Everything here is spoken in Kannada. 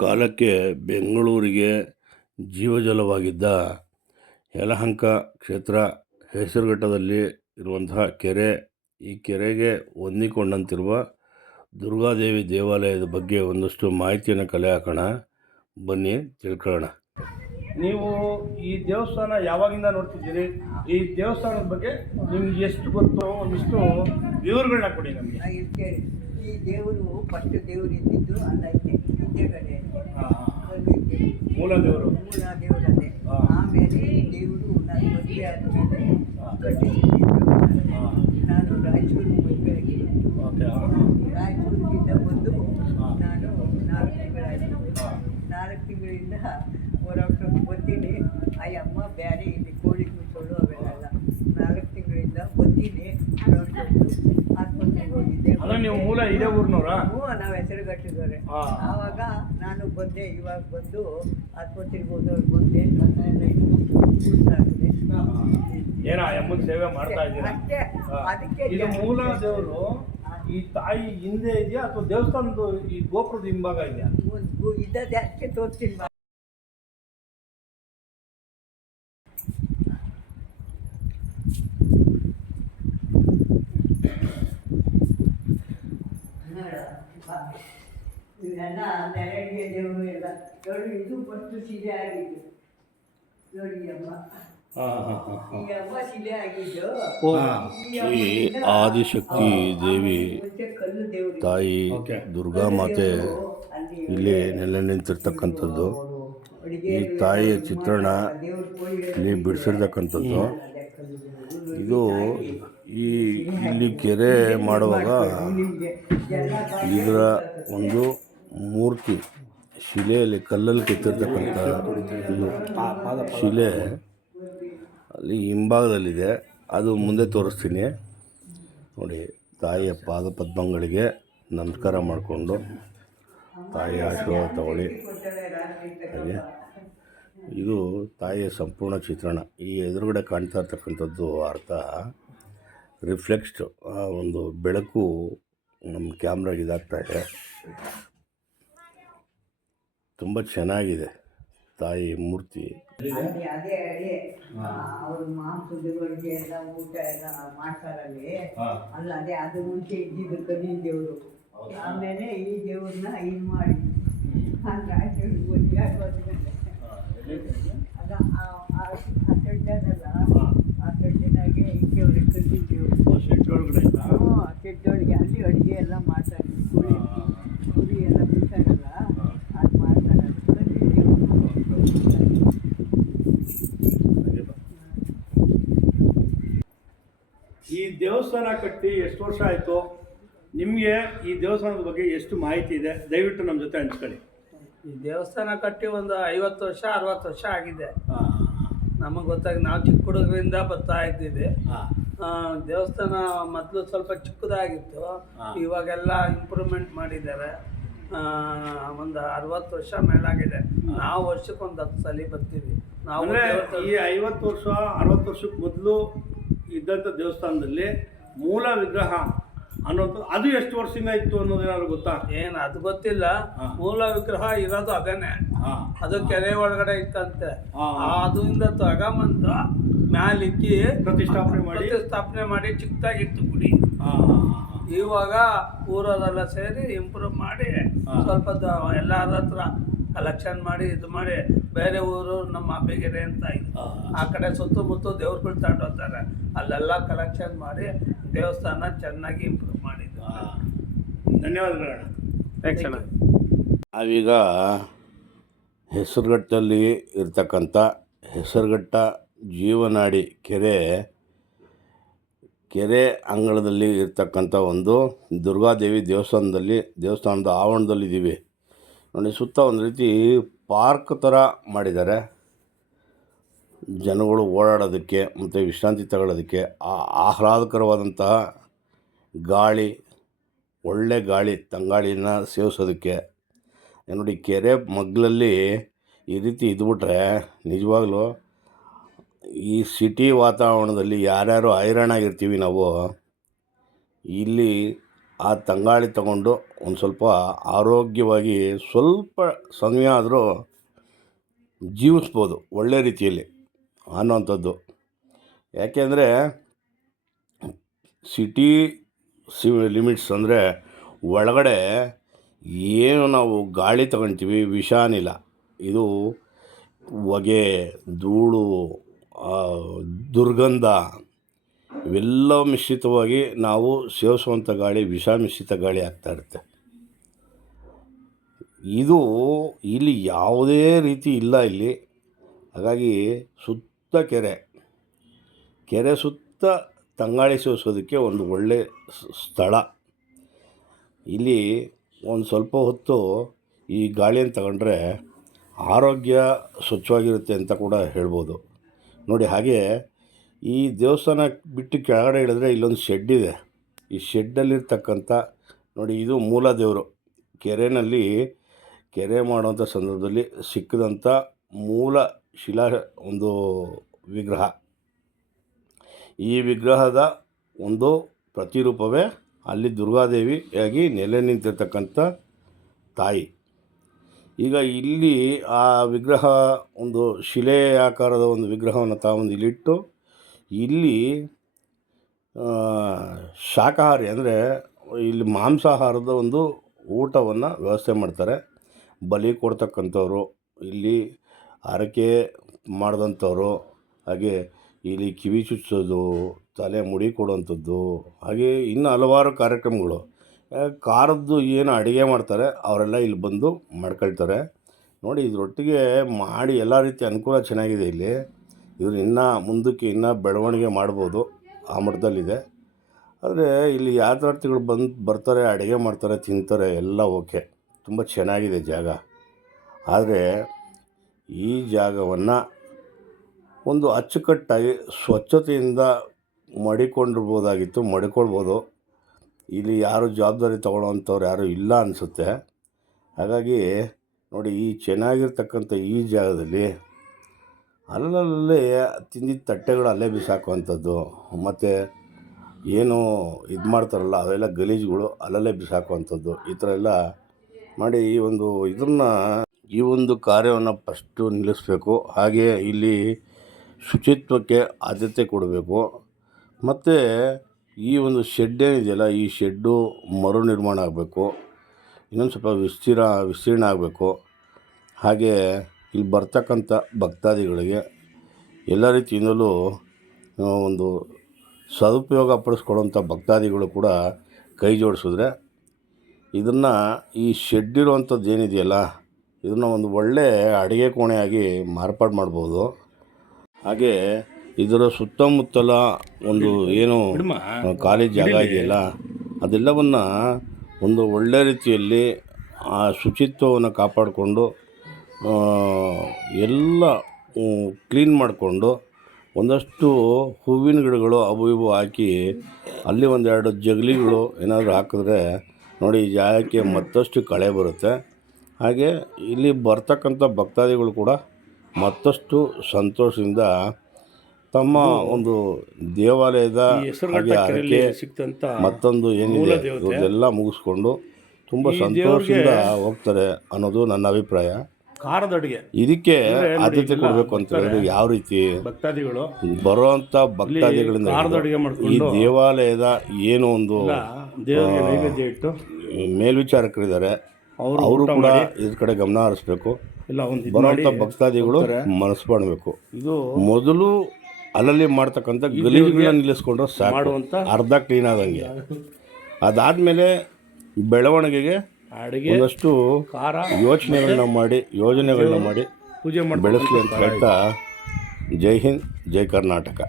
ಕಾಲಕ್ಕೆ ಬೆಂಗಳೂರಿಗೆ ಜೀವಜಲವಾಗಿದ್ದ ಯಲಹಂಕ ಕ್ಷೇತ್ರ ಹೆಸರುಘಟ್ಟದಲ್ಲಿ ಇರುವಂತಹ ಕೆರೆ. ಈ ಕೆರೆಗೆ ಹೊಂದಿಕೊಂಡಂತಿರುವ ದುರ್ಗಾದೇವಿ ದೇವಾಲಯದ ಬಗ್ಗೆ ಒಂದಷ್ಟು ಮಾಹಿತಿಯನ್ನು ಕಲೆ ಹಾಕೋಣ. ಬನ್ನಿ ತಿಳ್ಕೊಳ್ಳೋಣ. ನೀವು ಈ ದೇವಸ್ಥಾನ ಯಾವಾಗಿಂದ ನೋಡ್ತಿದ್ದೀರಿ? ಈ ದೇವಸ್ಥಾನದ ಬಗ್ಗೆ ನಿಮ್ಗೆ ಎಷ್ಟು ಗೊತ್ತು ಒಂದಿಷ್ಟು ವಿವರಗಳನ್ನ ಕೊಡಿ ನಮಗೆ. ಈ ದೇವರು ಫಸ್ಟ್ ದೇವರು ಇದ್ದಿದ್ದು ಅಲ್ಲೈತೆ ಹಿಂದೆಗಡೆ ಮೂಲ ದೇವರು ದೇವರದೇ. ಆಮೇಲೆ ದೇವರು ನಾನು ಮದುವೆ ಆದಮೇಲೆ ಕಟ್ಟಿಸಿದ್ದು. ನಾನು ರಾಯಚೂರಿಗೆ ಮದುವೆ ಆಗಿದ್ದು. ರಾಯಚೂರಿನಿಂದ ಬಂದು ನಾನು 4 ತಿಂಗಳಾಯಿತು. 4 ತಿಂಗಳಿಂದ ಹೊರಟು ಬರ್ತೀನಿ. ಅಯ್ಯಮ್ಮ ಬೇರೆ ಇಲ್ಲಿ ಕೋಳಿ ಕೂಸೋಳು ಅವೆಲ್ಲ 4 ತಿಂಗಳಿಂದ ಬರ್ತೀನಿ. ನೋಡ್ಕೊಂಡು ಆಸ್ಪತ್ರೆಗೆ ಹೋಗಿದ್ದೆ. ನೀವು ಮೂಲ ಇದೇ ಊರಿನವರ? ನಾವು ಹೆಸರುಗಟ್ಟಿದ್ದಾರೆ. ಆವಾಗ ನಾನು ಬಂದೆ. ಇವಾಗ ಬಂದು ಆಸ್ಪತ್ರೆಗೆ ಹೋದವ್ರು ಬಂದೆ. ಕಸ ಎಲ್ಲ ಇಟ್ಟು ಏನೋ ಅಮ್ಮನ ಸೇವೆ ಮಾಡ್ತಾ ಇದ್ದೀರಾ? ಅಷ್ಟೇ. ಅದಕ್ಕೆ ಇದು ಮೂಲ ದೇವರು ಈ ತಾಯಿ ಹಿಂದೆ ಇದೆಯಾ ಅಥವಾ ದೇವಸ್ಥಾನದ ಈ ಗೋಪುರದ ಹಿಂಭಾಗ ಇದೆಯಾ? ಇದ್ದದ್ದೇ ಅಷ್ಟೇ ತೋರಿಸ್ತೀನಿ. ಇವೆಲ್ಲ ನೆರಳಿಗೆ ದೇವರು ಎಲ್ಲ ನೋಡಿ. ಇದು ಫಸ್ಟ್ ಶಿಲೆ ಆಗಿದ್ದು ನೋಡಿ ಅಮ್ಮ. ಈ ಅಮ್ಮ ಶಿಲೆ ಆಗಿದ್ದು ಈ ಆದಿಶಕ್ತಿ ದೇವಿ ತಾಯಿ ದುರ್ಗಾ ಮಾತೆ ಇಲ್ಲಿ ನೆಲೆ ನಿಂತಿರ್ತಕ್ಕಂಥದ್ದು. ಈ ತಾಯಿಯ ಚಿತ್ರಣ ಇಲ್ಲಿ ಬಿಡಿಸಿರ್ತಕ್ಕಂಥದ್ದು. ಇದು ಇಲ್ಲಿ ಕೆರೆ ಮಾಡುವಾಗ ಇದರ ಒಂದು ಮೂರ್ತಿ ಶಿಲೆಯಲ್ಲಿ ಕಲ್ಲಲ್ಲಿ ಕೆತ್ತಿರ್ತಕ್ಕಂಥ ಶಿಲೆ ಅಲ್ಲಿ ಹಿಂಭಾಗದಲ್ಲಿದೆ. ಅದು ಮುಂದೆ ತೋರಿಸ್ತೀನಿ ನೋಡಿ. ತಾಯಿಯ ಪಾದಪದ್ಮಗಳಿಗೆ ನಮಸ್ಕಾರ ಮಾಡಿಕೊಂಡು ತಾಯಿಯ ಆಶೀರ್ವಾದ ತಗೊಳ್ಳಿ. ಹಾಗೆ ಇದು ತಾಯಿಯ ಸಂಪೂರ್ಣ ಚಿತ್ರಣ. ಈ ಎದುರುಗಡೆ ಕಾಣ್ತಾ ಇರ್ತಕ್ಕಂಥದ್ದು ಅರ್ಥ ರಿಫ್ಲೆಕ್ಸ್ಡ್ ಒಂದು ಬೆಳಕು ನಮ್ಮ ಕ್ಯಾಮ್ರಾಗೆ ಇದಾಗ್ತಾ ಇದೆ. ತುಂಬ ಚೆನ್ನಾಗಿದೆ ತಾಯಿ ಮೂರ್ತಿ. ಅದೇ ಅವರು ಮಾಂಸದವರಿಗೆ ಎಲ್ಲ ಊಟ ಎಲ್ಲ ಮಾಡ್ತಾರಲ್ಲಿ ಅಲ್ಲ. ಅದು ಮುಂಚೆ ಇದ್ದಿದ್ದು ಕಲ್ಲಿನ ದೇವರು. ಆಮೇಲೆ ಈ ದೇವ್ರನ್ನ ಇದು ಮಾಡಿ ಆ ಶೆಡ್ಡಲ್ಲ, ಆ ಶೆಡ್ಡಿನಾಗೆ ಇಕ್ಕವ್ರೆ ಕಲ್ಲಿನ ದೇವರು. ಶೆಡ್ಡೊಳಗೆ ಅಲ್ಲಿ ಅಡುಗೆ ಎಲ್ಲ ಮಾಡ್ತಾರೆ. ಕುರಿ ಎಲ್ಲ ಬಿಡ್ತಾರಲ್ಲ, ಅದು ಮಾಡ್ತಾರೆ. ಕಲ್ಲಿನ ದೇವರು. ಈ ದೇವಸ್ಥಾನ ಕಟ್ಟಿ ಎಷ್ಟು ವರ್ಷ ಆಯಿತು? ನಿಮಗೆ ಈ ದೇವಸ್ಥಾನದ ಬಗ್ಗೆ ಎಷ್ಟು ಮಾಹಿತಿ ಇದೆ? ದಯವಿಟ್ಟು ನಮ್ಮ ಜೊತೆ ಹಂಚ್ಕೊಳ್ಳಿ. ಈ ದೇವಸ್ಥಾನ ಕಟ್ಟಿ ಒಂದು 50 ವರ್ಷ 60 ವರ್ಷ ಆಗಿದೆ. ನಮಗೆ ಗೊತ್ತಾಗಿ ನಾವು ಚಿಕ್ಕ ಹುಡುಗರಿಂದ ಬರ್ತಾ ಇದ್ದೀವಿ. ದೇವಸ್ಥಾನ ಮೊದಲು ಸ್ವಲ್ಪ ಚಿಕ್ಕದಾಗಿತ್ತು. ಇವಾಗೆಲ್ಲ ಇಂಪ್ರೂವ್ಮೆಂಟ್ ಮಾಡಿದ್ದಾರೆ. ಒಂದು 60 ವರ್ಷ ಮೇಲಾಗಿದೆ. ನಾವು ವರ್ಷಕ್ಕೊಂದು 10 ಸಲ ಬರ್ತೀವಿ ನಾವು. ಈ 50 ವರ್ಷ 60 ವರ್ಷಕ್ಕೆ ಮೊದಲು ಇದ್ದಂಥ ದೇವಸ್ಥಾನದಲ್ಲಿ ಮೂಲ ವಿಗ್ರಹ ಅನ್ನೋದು ಅದು ಎಷ್ಟು ವರ್ಷದಿಂದ ಇತ್ತು ಅನ್ನೋದೇನಾದ್ರು ಗೊತ್ತಾ? ಏನು ಅದು ಗೊತ್ತಿಲ್ಲ. ಮೂಲ ವಿಗ್ರಹ ಇರೋದು ಅದೇನೆ. ಅದು ಕೆರೆ ಒಳಗಡೆ ಇತ್ತಂತೆ. ಅದರಿಂದ ತಗೊಂಬಂದು ಮ್ಯಾಲಿಕ್ಕಿ ಪ್ರತಿಷ್ಠಾಪನೆ ಮಾಡಿ ಚಿಕ್ಕದಾಗಿತ್ತು ಗುಡಿ. ಇವಾಗ ಊರವರೆಲ್ಲ ಸೇರಿ ಇಂಪ್ರೂವ್ ಮಾಡಿ ಸ್ವಲ್ಪ ಎಲ್ಲರ ಹತ್ರ ಕಲೆಕ್ಷನ್ ಮಾಡಿ ಇದು ಮಾಡಿ ಬೇರೆ ಊರು ನಮ್ಮ ಅಬ್ಬಿಗೆರೆ ಅಂತ ಇತ್ತು. ಆ ಕಡೆ ಸುತ್ತಮುತ್ತ ದೇವ್ರುಗಳು ತಗೊಂಡೋಗ್ತಾರೆ. ಅಲ್ಲೆಲ್ಲ ಕಲೆಕ್ಷನ್ ಮಾಡಿ ದೇವಸ್ಥಾನ ಚೆನ್ನಾಗಿ ಇಂಪ್ರೂವ್ ಮಾಡಿದ್ದು. ಧನ್ಯವಾದಗಳು. ನಾವೀಗ ಹೆಸರುಘಟ್ಟದಲ್ಲಿ ಇರ್ತಕ್ಕಂಥ ಹೆಸರುಘಟ್ಟ ಜೀವನಾಡಿ ಕೆರೆ ಅಂಗಳದಲ್ಲಿ ಇರ್ತಕ್ಕಂಥ ಒಂದು ದುರ್ಗಾದೇವಿ ದೇವಸ್ಥಾನದ ಆವರಣದಲ್ಲಿದ್ದೀವಿ ನೋಡಿ. ಸುತ್ತ ಒಂದು ರೀತಿ ಪಾರ್ಕ್ ಥರ ಮಾಡಿದ್ದಾರೆ. ಜನಗಳು ಓಡಾಡೋದಕ್ಕೆ ಮತ್ತು ವಿಶ್ರಾಂತಿ ತಗೊಳ್ಳೋದಕ್ಕೆ ಆಹ್ಲಾದಕರವಾದಂತಹ ಗಾಳಿ, ಒಳ್ಳೆ ಗಾಳಿ, ತಂಗಾಳಿನ ಸೇವಿಸೋದಕ್ಕೆ ನೋಡಿ. ಕೆರೆ ಮಗ್ಗಲಲ್ಲಿ ಈ ರೀತಿ ಇದ್ಬಿಟ್ರೆ ನಿಜವಾಗ್ಲೂ ಈ ಸಿಟಿ ವಾತಾವರಣದಲ್ಲಿ ಯಾರ್ಯಾರು ಹೈರಾಣಾಗಿರ್ತೀವಿ ನಾವು, ಇಲ್ಲಿ ಆ ತಂಗಾಳಿ ತಗೊಂಡು ಒಂದು ಸ್ವಲ್ಪ ಆರೋಗ್ಯವಾಗಿ ಸ್ವಲ್ಪ ಸಮಯ ಆದರೂ ಜೀವಿಸ್ಬೋದು ಒಳ್ಳೆ ರೀತಿಯಲ್ಲಿ ಅನ್ನೋವಂಥದ್ದು. ಯಾಕೆಂದರೆ ಸಿಟಿ ಲಿಮಿಟ್ಸ್ ಅಂದರೆ ಒಳಗಡೆ ಏನು ನಾವು ಗಾಳಿ ತಗೊಳ್ತೀವಿ ವಿಷ ಅನಿಲ, ಇದು ಹೊಗೆ, ಧೂಳು, ದುರ್ಗಂಧ ಇವೆಲ್ಲ ಮಿಶ್ರಿತವಾಗಿ ನಾವು ಸೇವಿಸುವಂಥ ಗಾಳಿ ವಿಷ ಮಿಶ್ರಿತ ಗಾಳಿ ಆಗ್ತಾ ಇರುತ್ತೆ. ಇದು ಇಲ್ಲಿ ಯಾವುದೇ ರೀತಿ ಇಲ್ಲ ಇಲ್ಲಿ. ಹಾಗಾಗಿ ಸುತ್ತ ಕೆರೆ ಸುತ್ತ ತಂಗಾಳಿ ಸೇವಿಸೋದಕ್ಕೆ ಒಂದು ಒಳ್ಳೆ ಸ್ಥಳ. ಇಲ್ಲಿ ಒಂದು ಸ್ವಲ್ಪ ಹೊತ್ತು ಈ ಗಾಳಿಯನ್ನು ತಗೊಂಡ್ರೆ ಆರೋಗ್ಯ ಸ್ವಚ್ಛವಾಗಿರುತ್ತೆ ಅಂತ ಕೂಡ ಹೇಳ್ಬೋದು. ನೋಡಿ, ಹಾಗೆ ಈ ದೇವಸ್ಥಾನ ಬಿಟ್ಟು ಕೆಳಗಡೆ ಇಳಿದ್ರೆ ಇಲ್ಲೊಂದು ಶೆಡ್ ಇದೆ. ಈ ಶೆಡ್ಡಲ್ಲಿರ್ತಕ್ಕಂಥ ನೋಡಿ, ಇದು ಮೂಲ ದೇವರು. ಕೆರೆ ಮಾಡುವಂಥ ಸಂದರ್ಭದಲ್ಲಿ ಸಿಕ್ಕಿದಂಥ ಮೂಲ ಶಿಲಾ ಒಂದು ವಿಗ್ರಹ. ಈ ವಿಗ್ರಹದ ಒಂದು ಪ್ರತಿರೂಪವೇ ಅಲ್ಲಿ ದುರ್ಗಾದೇವಿಯಾಗಿ ನೆಲೆ ನಿಂತಿರ್ತಕ್ಕಂಥ ತಾಯಿ. ಈಗ ಇಲ್ಲಿ ಆ ವಿಗ್ರಹ ಒಂದು ಶಿಲೆ ಆಕಾರದ ಒಂದು ವಿಗ್ರಹವನ್ನು ತಾವೊಂದು ಇಲ್ಲಿಟ್ಟು ಇಲ್ಲಿ ಶಾಕಾಹಾರಿ ಅಂದರೆ ಇಲ್ಲಿ ಮಾಂಸಾಹಾರದ ಒಂದು ಊಟವನ್ನು ವ್ಯವಸ್ಥೆ ಮಾಡ್ತಾರೆ. ಬಲಿ ಕೊಡ್ತಕ್ಕಂಥವ್ರು, ಇಲ್ಲಿ ಹರಕೆ ಮಾಡಿದಂಥವ್ರು, ಹಾಗೆ ಇಲ್ಲಿ ಕಿವಿ ಚುಚ್ಚೋದು, ತಲೆ ಮುಡಿ ಕೊಡುವಂಥದ್ದು, ಹಾಗೆ ಇನ್ನು ಹಲವಾರು ಕಾರ್ಯಕ್ರಮಗಳು. ಖಾರದ್ದು ಏನು ಅಡುಗೆ ಮಾಡ್ತಾರೆ ಅವರೆಲ್ಲ ಇಲ್ಲಿ ಬಂದು ಮಾಡ್ಕೊಳ್ತಾರೆ. ನೋಡಿ, ಇದರೊಟ್ಟಿಗೆ ಮಾಡಿ ಎಲ್ಲ ರೀತಿ ಅನುಕೂಲ ಚೆನ್ನಾಗಿದೆ ಇಲ್ಲಿ. ಇದ್ರ ಇನ್ನೂ ಮುಂದಕ್ಕೆ ಇನ್ನೂ ಬೆಳವಣಿಗೆ ಮಾಡ್ಬೋದು, ಆ ಮಟ್ಟದಲ್ಲಿದೆ. ಆದರೆ ಇಲ್ಲಿ ಯಾತ್ರಾರ್ಥಿಗಳು ಬರ್ತಾರೆ, ಅಡುಗೆ ಮಾಡ್ತಾರೆ, ತಿಂತಾರೆ, ಎಲ್ಲ ಓಕೆ, ತುಂಬ ಚೆನ್ನಾಗಿದೆ ಜಾಗ. ಆದರೆ ಈ ಜಾಗವನ್ನು ಒಂದು ಅಚ್ಚುಕಟ್ಟಾಗಿ ಸ್ವಚ್ಛತೆಯಿಂದ ಮಡಿಕೊಳ್ಬೋದು. ಇಲ್ಲಿ ಯಾರು ಜವಾಬ್ದಾರಿ ತೊಗೊಳ್ಳೋವಂಥವ್ರು ಯಾರೂ ಇಲ್ಲ ಅನಿಸುತ್ತೆ. ಹಾಗಾಗಿ ನೋಡಿ, ಈ ಚೆನ್ನಾಗಿರ್ತಕ್ಕಂಥ ಈ ಜಾಗದಲ್ಲಿ ಅಲ್ಲಲ್ಲೇ ತಿಂದಿದ್ದ ತಟ್ಟೆಗಳು ಅಲ್ಲೇ ಬಿಸಾಕುವಂಥದ್ದು, ಮತ್ತು ಏನು ಇದು ಮಾಡ್ತಾರಲ್ಲ ಅವೆಲ್ಲ ಗಲೀಜುಗಳು ಅಲ್ಲಲ್ಲೇ ಬಿಸಾಕುವಂಥದ್ದು, ಈ ಥರ ಎಲ್ಲ ಮಾಡಿ ಈ ಒಂದು ಕಾರ್ಯವನ್ನು ಫಸ್ಟು ನಿಲ್ಲಿಸಬೇಕು. ಹಾಗೆಯೇ ಇಲ್ಲಿ ಶುಚಿತ್ವಕ್ಕೆ ಆದ್ಯತೆ ಕೊಡಬೇಕು. ಮತ್ತು ಈ ಒಂದು ಶೆಡ್ ಏನಿದೆಯಲ್ಲ, ಈ ಶೆಡ್ಡು ಮರು ನಿರ್ಮಾಣ ಆಗಬೇಕು, ಇನ್ನೊಂದು ಸ್ವಲ್ಪ ವಿಸ್ತೀರ್ಣ ಆಗಬೇಕು. ಹಾಗೆ ಇಲ್ಲಿ ಬರ್ತಕ್ಕಂಥ ಭಕ್ತಾದಿಗಳಿಗೆ ಎಲ್ಲ ರೀತಿಯಿಂದಲೂ ಒಂದು ಸದುಪಯೋಗ ಪಡಿಸ್ಕೊಳ್ಳೋಂಥ ಭಕ್ತಾದಿಗಳು ಕೂಡ ಕೈ ಜೋಡಿಸಿದ್ರೆ ಇದನ್ನು ಈ ಶೆಡ್ ಇರುವಂಥದ್ದು ಏನಿದೆಯಲ್ಲ, ಇದನ್ನು ಒಂದು ಒಳ್ಳೆಯ ಅಡುಗೆ ಕೋಣೆಯಾಗಿ ಮಾರ್ಪಾಡು ಮಾಡ್ಬೋದು. ಹಾಗೆ ಇದರ ಸುತ್ತಮುತ್ತಲ ಒಂದು ಏನು ಖಾಲಿ ಜಾಗ ಇದೆಯಲ್ಲ, ಅದೆಲ್ಲವನ್ನು ಒಂದು ಒಳ್ಳೆ ರೀತಿಯಲ್ಲಿ ಆ ಶುಚಿತ್ವವನ್ನು ಕಾಪಾಡಿಕೊಂಡು ಎಲ್ಲ ಕ್ಲೀನ್ ಮಾಡಿಕೊಂಡು ಒಂದಷ್ಟು ಹೂವಿನ ಗಿಡಗಳು ಅವು ಇವು ಹಾಕಿ ಅಲ್ಲಿ ಒಂದೆರಡು ಜಗಲಿಗಳು ಏನಾದರೂ ಹಾಕಿದ್ರೆ ನೋಡಿ, ಈ ಜಾಗಕ್ಕೆ ಮತ್ತಷ್ಟು ಕಳೆ ಬರುತ್ತೆ. ಹಾಗೆ ಇಲ್ಲಿ ಬರ್ತಕ್ಕಂಥ ಭಕ್ತಾದಿಗಳು ಕೂಡ ಮತ್ತಷ್ಟು ಸಂತೋಷದಿಂದ ತಮ್ಮ ಒಂದು ದೇವಾಲಯದ ಹಾಗೆ ಸಿಕ್ತಂತ ಮತ್ತೊಂದು ಏನಿದೆ ಇದೆಲ್ಲ ಮುಗಿಸ್ಕೊಂಡು ತುಂಬ ಸಂತೋಷದಿಂದ ಹೋಗ್ತಾರೆ ಅನ್ನೋದು ನನ್ನ ಅಭಿಪ್ರಾಯ. ಖಾರದ ಅಡುಗೆ ಇದಕ್ಕೆ ಆದ್ಯತೆ ಕೊಡಬೇಕು ಅಂತ ಹೇಳಿದ್ರೆ ಯಾವ ರೀತಿ ಭಕ್ತಾದಿಗಳು ಬರುವಂಥ ಭಕ್ತಾದಿಗಳಿಂದ ಈ ದೇವಾಲಯದ ಏನು ಒಂದು ದೇವರಿಗೆ ನೈವೇದ್ಯ ಇಟ್ಟು ಮೇಲ್ವಿಚಾರಕರಿದ್ದಾರೆ, ಅವರು ಕೂಡ ಇದ್ರ ಕಡೆ ಗಮನ ಹರಿಸ್ಬೇಕು. ಬರುವಂಥ ಭಕ್ತಾದಿಗಳು ಮನಸ್ಸು ಮಾಡಬೇಕು. ಇದು ಮೊದಲು ಅಲ್ಲಲ್ಲಿ ಮಾಡ್ತಕ್ಕಂಥ ಗಲೀಜುಗಳನ್ನ ನಿಲ್ಲಿಸ್ಕೊಂಡ್ರೆ ಸಾಕು, ಅರ್ಧ ಕ್ಲೀನ್ ಆದಂಗೆ. ಅದಾದಮೇಲೆ ಬೆಳವಣಿಗೆಗೆ ಒಂದಷ್ಟು ಯೋಜನೆಗಳನ್ನ ಮಾಡಿ ಪೂಜೆ ಬೆಳೆಸಲಿ ಅಂತ ಹೇಳ್ತಾ, ಜೈ ಹಿಂದ್, ಜೈ ಕರ್ನಾಟಕ.